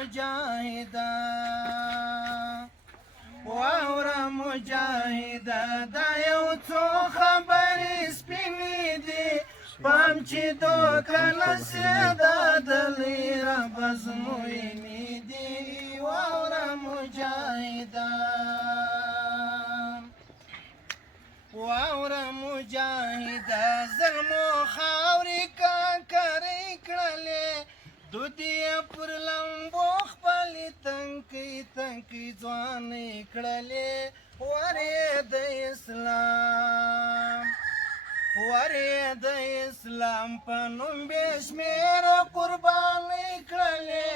مجاهده واوره مجاهده دا یو څو خبرې سپینې دي پام چې دوکه نسې دا دلې ربزموینې دي واوره مجاهده واوره مجاهده زلمو خاورې کاکرې کړلې دودې پر لمبو خپلې تنکۍ تنکۍ ځوانې کړلې ورې د اسلام ورې د اسلام په نوم بې شمېره قربانۍ کړلې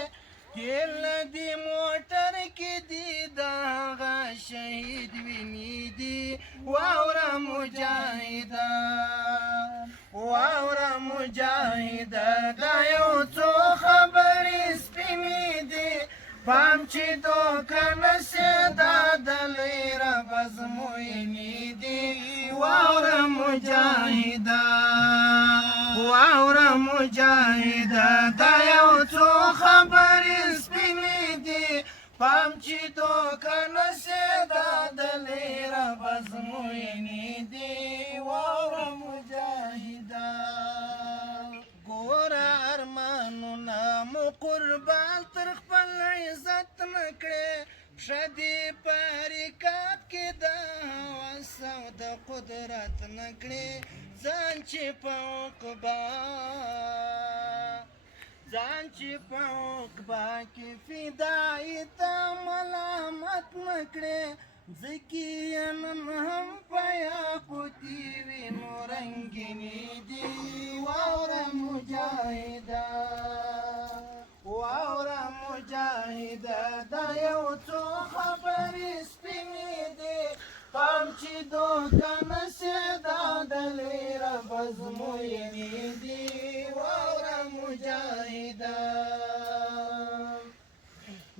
تېل نه دي موټر کې دي د هغه شهید وینې دي واوره مجاهده واوره مجاهده دا یو څو خبرې سپینې دي پام چې دوکه نسې دا دلې ربزموینې دي واوره مجاهده واوره مجاهده دا یو څو خبرې سپینې دي پام چې دوکه نسې دا دلې ربزموینې دي واوره مجاهده ګوره ارمانونه مو قربان تر خپل عزت نه کړې پښه دې په حرکات کې د هوس او د قدرت نه کړې ځان چې په عقبه کې فدایي ته ملامت نه کړې ځکه یې نن هم په یاقوتي وینو رنګینې دي واوره مجاهده واوره مجاهده دا یو څو خبرې سپینې دي پام چې دوکه نسې دا دلې ربزموینې دي واوره مجاهده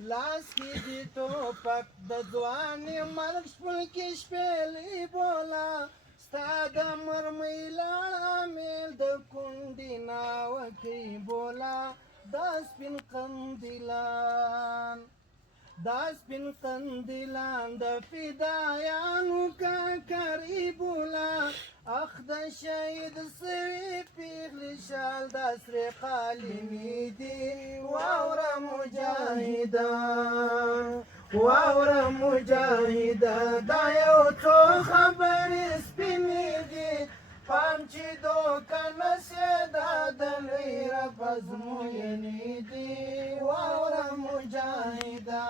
لاس کې دي ټوپک د ځوانې مرګ شپون کې شپېلې بوله ستا د مرمۍ لاړه میل د کونډې ناوکۍ بوله دا سپین قندیلان د فدایانو کاکرې بوله اخ د شهید سوي پیغلې شال دا سرې قالینې دي واوره مجاهده واوره مجاهده دا یو څو خبرې سپینې دي پام چې دوکه نسې دا دلې ربزموینې دي واوره مجاهده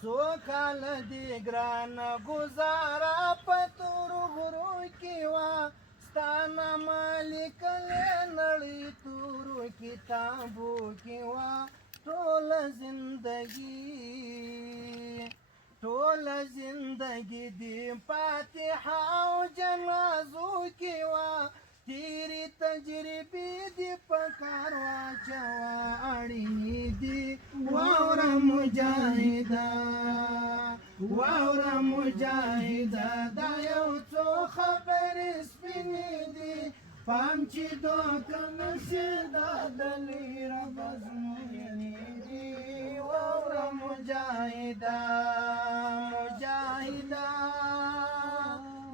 څو کاله دې ګرانه ګزاره په تورو غرو کې وه ستا نامه لیکلې نړۍ تورو کتابو کې وه ټوله زندگی دی فاتحه او جنازو کې وه تیرې تجربې دي په کار واچوه اړینې دي واوره مجاهده واوره مجاهده دا یو څو خبرې سپینې دي پام چې دوکه نسې دا دلې ربزموینې دي واوره مجاهده مجاهده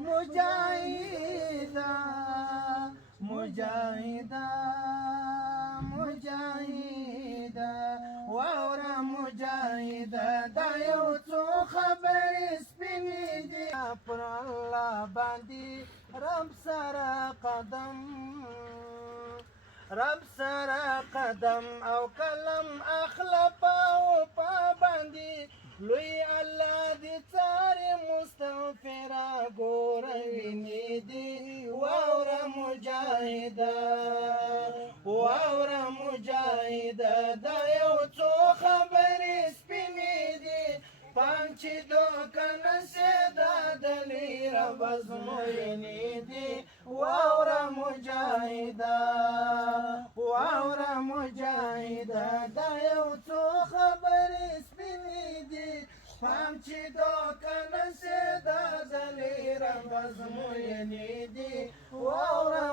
مجاهده مجاهده مجاهده واوره مجاهده دا یو څو خبرې سپینې دي پر الله باندې رب سره قدم او قلم اخلپ او پابندي لوی الله دې څاري مستغفره ګوره وینې دي واوره مجاهده واوره مجاهده دا یو څو خبرې سپینې دي پام چې دوکه نسې دا دلې ربزموینې دي واوره مجاهده واوره مجاهده دا یو څو خبرې سپینې دي پام چې دوکه نسې دا دلې ربزموینې دي واوره